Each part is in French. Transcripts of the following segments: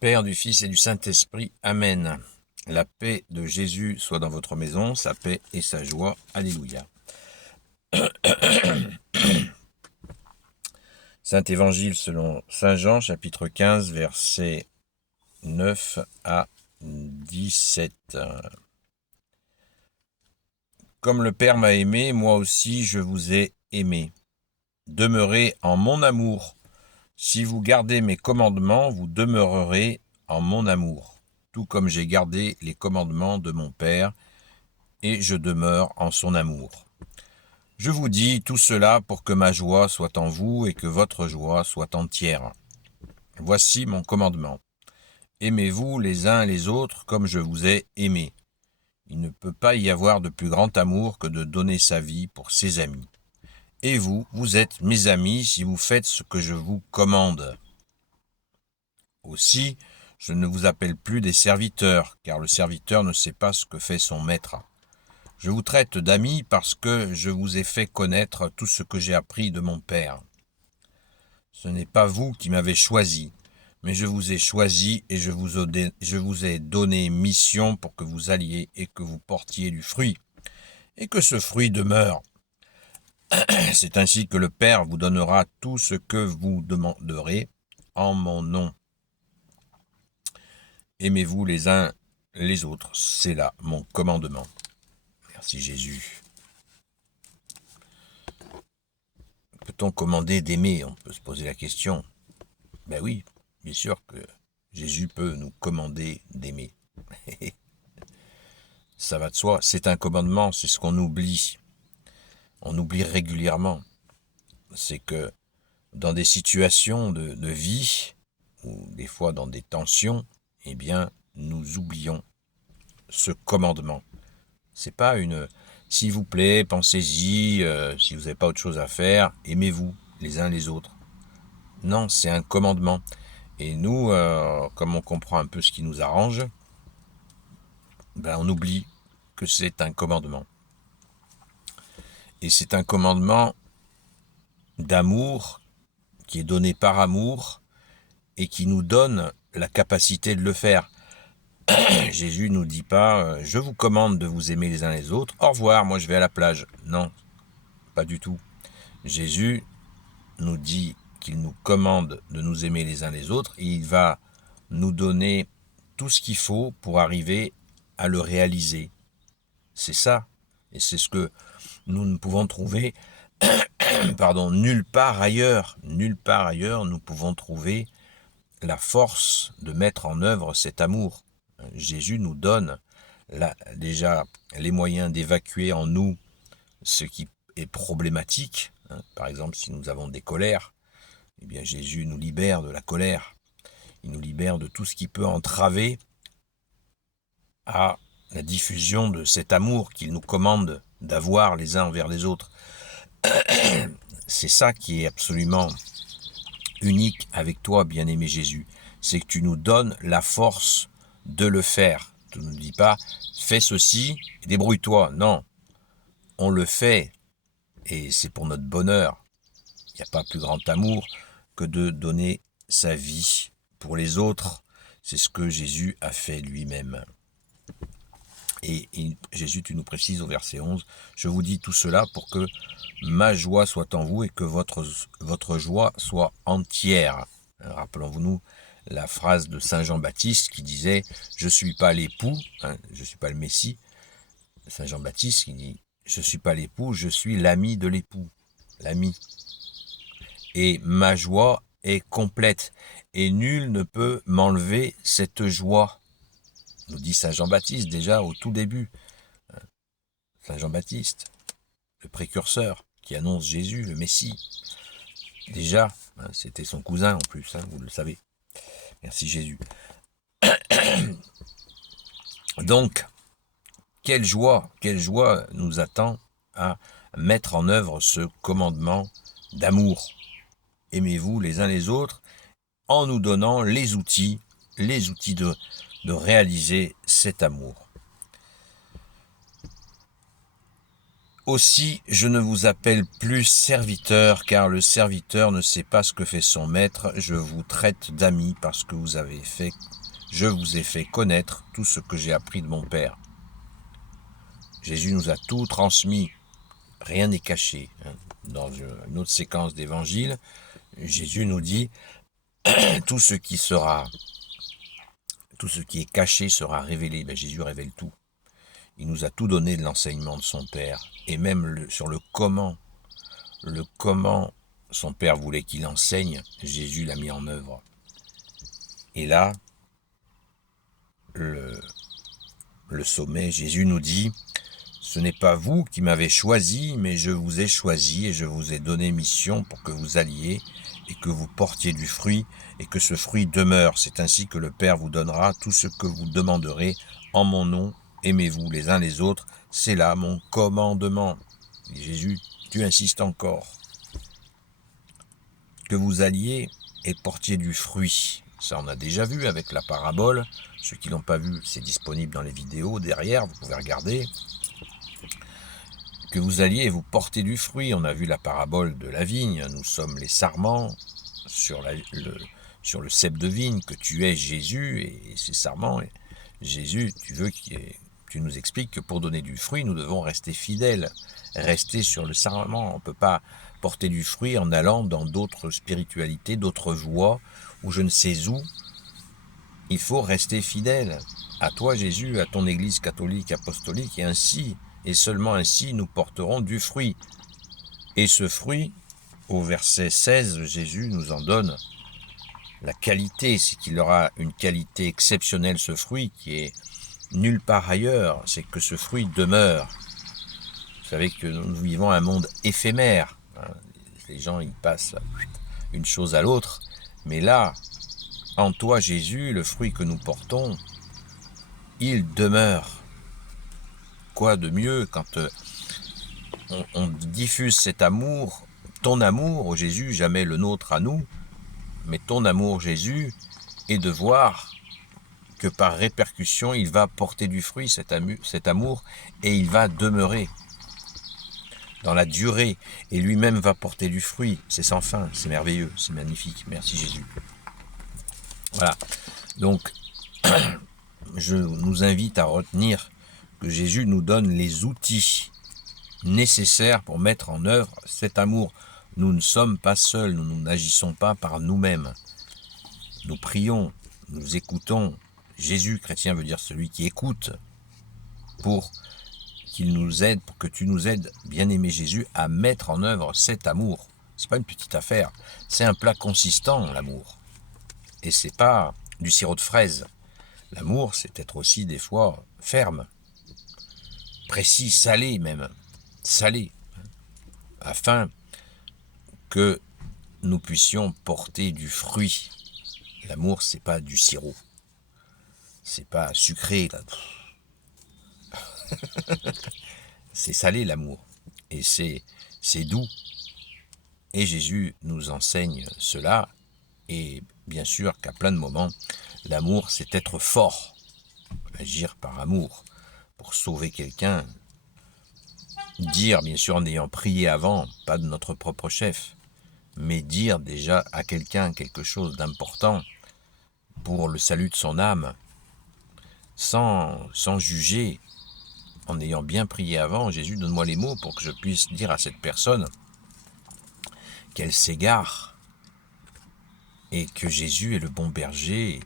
Père, du Fils et du Saint-Esprit. Amen. La paix de Jésus soit dans votre maison, sa paix et sa joie. Alléluia. Saint Évangile selon Saint Jean, chapitre 15, versets 9 à 17. Comme le Père m'a aimé, moi aussi je vous ai aimé. Demeurez en mon amour. Si vous gardez mes commandements, vous demeurerez en mon amour, tout comme j'ai gardé les commandements de mon Père, et je demeure en son amour. Je vous dis tout cela pour que ma joie soit en vous et que votre joie soit entière. Voici mon commandement. Aimez-vous les uns les autres comme je vous ai aimé. Il ne peut pas y avoir de plus grand amour que de donner sa vie pour ses amis. Et vous, vous êtes mes amis si vous faites ce que je vous commande. Aussi, je ne vous appelle plus des serviteurs, car le serviteur ne sait pas ce que fait son maître. Je vous traite d'amis parce que je vous ai fait connaître tout ce que j'ai appris de mon Père. Ce n'est pas vous qui m'avez choisi, mais je vous ai choisi et je vous ai donné mission pour que vous alliez et que vous portiez du fruit, et que ce fruit demeure. C'est ainsi que le Père vous donnera tout ce que vous demanderez en mon nom. Aimez-vous les uns les autres, c'est là mon commandement. Merci Jésus. Peut-on commander d'aimer? On peut se poser la question. Ben oui, bien sûr que Jésus peut nous commander d'aimer. Ça va de soi, c'est un commandement, c'est ce qu'on oublie. On oublie régulièrement. C'est que dans des situations de vie, ou des fois dans des tensions, eh bien, nous oublions ce commandement. C'est pas une « s'il vous plaît, pensez-y, si vous n'avez pas autre chose à faire, aimez-vous les uns les autres ». Non, c'est un commandement. Et nous, comme on comprend un peu ce qui nous arrange, ben on oublie que c'est un commandement. Et c'est un commandement d'amour qui est donné par amour et qui nous donne la capacité de le faire. Jésus nous dit pas « je vous commande de vous aimer les uns les autres, au revoir, moi je vais à la plage ». Non, pas du tout. Jésus nous dit qu'il nous commande de nous aimer les uns les autres et il va nous donner tout ce qu'il faut pour arriver à le réaliser. C'est ça. Et c'est ce que nous ne pouvons trouver nulle part ailleurs. Nulle part ailleurs, nous pouvons trouver la force de mettre en œuvre cet amour. Jésus nous donne déjà les moyens d'évacuer en nous ce qui est problématique. Par exemple, si nous avons des colères, eh bien Jésus nous libère de la colère. Il nous libère de tout ce qui peut entraver à la diffusion de cet amour qu'il nous commande d'avoir les uns envers les autres. C'est ça qui est absolument unique avec toi, bien-aimé Jésus. C'est que tu nous donnes la force de le faire. Tu ne nous dis pas « fais ceci, débrouille-toi ». Non, on le fait et c'est pour notre bonheur. Il n'y a pas plus grand amour que de donner sa vie pour les autres. C'est ce que Jésus a fait lui-même. Et Jésus, tu nous précises au verset 11, « Je vous dis tout cela pour que ma joie soit en vous et que votre joie soit entière. » Rappelons-nous la phrase de Saint Jean-Baptiste qui disait « Je ne suis pas l'époux, je ne suis pas le Messie ». Saint Jean-Baptiste qui dit « Je ne suis pas l'époux, je suis l'ami de l'époux. » L'ami. Et ma joie est complète et nul ne peut m'enlever cette joie. Nous dit Saint Jean-Baptiste déjà au tout début. Saint Jean-Baptiste, le précurseur qui annonce Jésus, le Messie. Déjà, c'était son cousin en plus, vous le savez. Merci Jésus. Donc, quelle joie nous attend à mettre en œuvre ce commandement d'amour. Aimez-vous les uns les autres en nous donnant les outils de réaliser cet amour. Aussi, je ne vous appelle plus serviteur, car le serviteur ne sait pas ce que fait son maître. Je vous traite d'amis parce que je vous ai fait connaître tout ce que j'ai appris de mon Père. Jésus nous a tout transmis, rien n'est caché. Dans une autre séquence d'évangile, Jésus nous dit tout ce qui est caché sera révélé. Jésus révèle tout. Il nous a tout donné de l'enseignement de son Père, et même sur le comment son Père voulait qu'il enseigne, Jésus l'a mis en œuvre. Et là, le sommet, Jésus nous dit, ce n'est pas vous qui m'avez choisi, mais je vous ai choisi et je vous ai donné mission pour que vous alliez et que vous portiez du fruit et que ce fruit demeure. C'est ainsi que le Père vous donnera tout ce que vous demanderez en mon nom. Aimez-vous les uns les autres, c'est là mon commandement. Et Jésus, tu insistes encore. Que vous alliez et portiez du fruit. Ça, on a déjà vu avec la parabole. Ceux qui ne l'ont pas vu, c'est disponible dans les vidéos derrière, vous pouvez regarder. Que vous alliez et vous portez du fruit. On a vu la parabole de la vigne. Nous sommes les sarments sur le cep de vigne, que tu es Jésus et ces sarments. Et Jésus, tu nous expliques que pour donner du fruit, nous devons rester fidèles, rester sur le sarment. On ne peut pas porter du fruit en allant dans d'autres spiritualités, d'autres voies, ou je ne sais où. Il faut rester fidèle à toi, Jésus, à ton Église catholique, apostolique, et ainsi, et seulement ainsi, nous porterons du fruit. Et ce fruit, au verset 16, Jésus nous en donne la qualité, c'est qu'il aura une qualité exceptionnelle, ce fruit, qui est nulle part ailleurs, c'est que ce fruit demeure. Vous savez que nous vivons un monde éphémère. Les gens, ils passent une chose à l'autre. Mais là, en toi, Jésus, le fruit que nous portons, il demeure. Quoi de mieux quand on diffuse cet amour, ton amour, ô Jésus, jamais le nôtre à nous, mais ton amour, Jésus, et de voir que par répercussion, il va porter du fruit, cet amour, et il va demeurer dans la durée, et lui-même va porter du fruit. C'est sans fin, c'est merveilleux, c'est magnifique. Merci Jésus. Voilà. Donc, je nous invite à retenir que Jésus nous donne les outils nécessaires pour mettre en œuvre cet amour. Nous ne sommes pas seuls, nous n'agissons pas par nous-mêmes. Nous prions, nous écoutons. Jésus, chrétien, veut dire celui qui écoute, pour qu'il nous aide, pour que tu nous aides, bien-aimé Jésus, à mettre en œuvre cet amour. C'est pas une petite affaire, c'est un plat consistant, l'amour. Et c'est pas du sirop de fraise. L'amour, c'est être aussi des fois ferme, précis, salé même, salé, afin que nous puissions porter du fruit. L'amour, c'est pas du sirop. C'est pas sucré, là. C'est salé l'amour. Et c'est doux. Et Jésus nous enseigne cela. Et bien sûr qu'à plein de moments, l'amour, c'est être fort. Agir par amour. Pour sauver quelqu'un. Dire, bien sûr, en ayant prié avant, pas de notre propre chef. Mais dire déjà à quelqu'un quelque chose d'important pour le salut de son âme, sans juger, en ayant bien prié avant, Jésus, donne-moi les mots pour que je puisse dire à cette personne qu'elle s'égare et que Jésus est le bon berger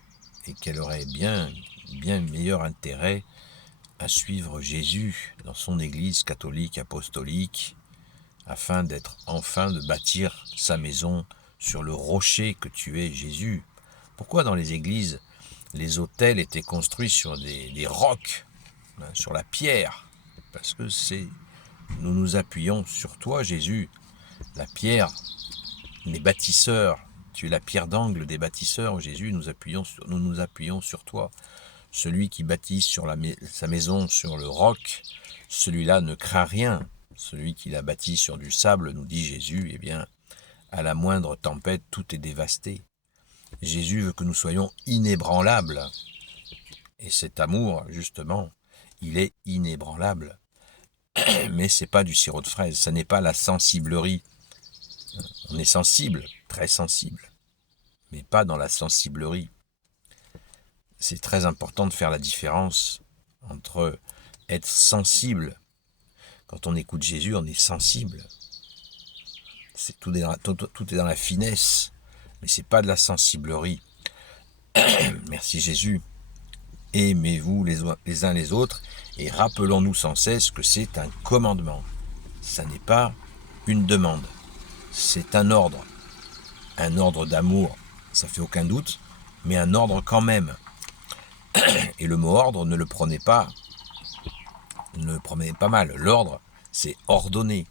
et qu'elle aurait bien meilleur intérêt à suivre Jésus dans son Église catholique apostolique afin de bâtir sa maison sur le rocher que tu es, Jésus. Pourquoi dans les églises les autels étaient construits sur des rocs, sur la pierre? Parce que nous nous appuyons sur toi, Jésus, la pierre, les bâtisseurs. Tu es la pierre d'angle des bâtisseurs, Jésus, nous nous appuyons sur toi. Celui qui bâtit sa maison sur le roc, celui-là ne craint rien. Celui qui l'a bâti sur du sable, nous dit Jésus, eh bien, à la moindre tempête, tout est dévasté. Jésus veut que nous soyons inébranlables. Et cet amour, justement, il est inébranlable. mais c'est pas du sirop de fraise, ça n'est pas la sensiblerie. On est sensible, très sensible, mais pas dans la sensiblerie. C'est très important de faire la différence entre être sensible. Quand on écoute Jésus, on est sensible. Tout est dans la finesse, mais c'est pas de la sensiblerie. Merci Jésus. Aimez-vous les uns les autres et rappelons-nous sans cesse que c'est un commandement. Ça n'est pas une demande, c'est un ordre d'amour, ça fait aucun doute, mais un ordre quand même. Et le mot ordre, ne le prenez pas mal. L'ordre, c'est ordonner.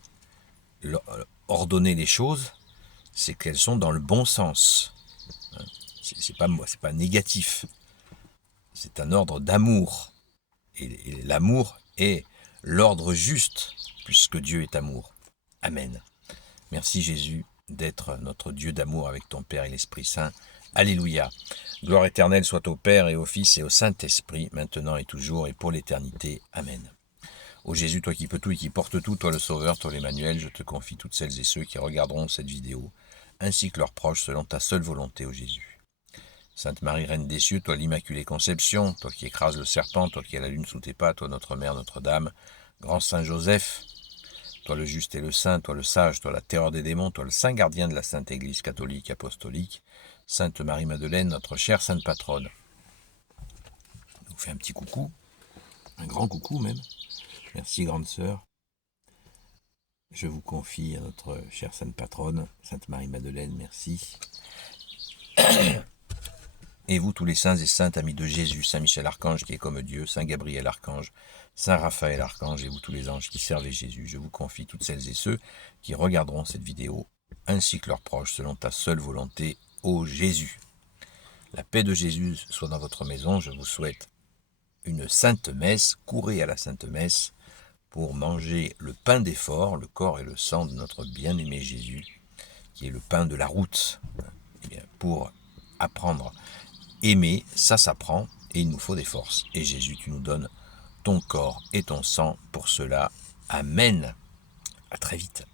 Ordonner les choses, c'est qu'elles sont dans le bon sens. C'est pas négatif. C'est un ordre d'amour. Et l'amour est l'ordre juste, puisque Dieu est amour. Amen. Merci Jésus d'être notre Dieu d'amour avec ton Père et l'Esprit Saint. Alléluia. Gloire éternelle soit au Père et au Fils et au Saint-Esprit, maintenant et toujours et pour l'éternité. Amen. Ô Jésus, toi qui peux tout et qui portes tout, toi le Sauveur, toi l'Emmanuel, je te confie toutes celles et ceux qui regarderont cette vidéo, ainsi que leurs proches, selon ta seule volonté, ô Jésus. Sainte Marie, Reine des cieux, toi l'Immaculée Conception, toi qui écrases le serpent, toi qui as la lune sous tes pas, toi notre Mère, Notre-Dame, grand Saint Joseph, toi le juste et le saint, toi le sage, toi la terreur des démons, toi le saint gardien de la Sainte Église catholique apostolique, Sainte Marie-Madeleine, notre chère Sainte Patronne. Je vous fais un petit coucou, un grand coucou même. Merci grande sœur. Je vous confie à notre chère Sainte Patronne, Sainte Marie-Madeleine, merci. Et vous tous les saints et saintes amis de Jésus, Saint Michel Archange qui est comme Dieu, Saint Gabriel Archange, Saint Raphaël Archange et vous tous les anges qui servez Jésus, je vous confie toutes celles et ceux qui regarderont cette vidéo, ainsi que leurs proches, selon ta seule volonté, ô Jésus. La paix de Jésus soit dans votre maison, je vous souhaite une sainte messe, courez à la sainte messe pour manger le pain d'effort, le corps et le sang de notre bien-aimé Jésus, qui est le pain de la route. Eh bien, pour apprendre, aimer, ça s'apprend et il nous faut des forces. Et Jésus, tu nous donnes ton corps et ton sang pour cela. Amen. À très vite.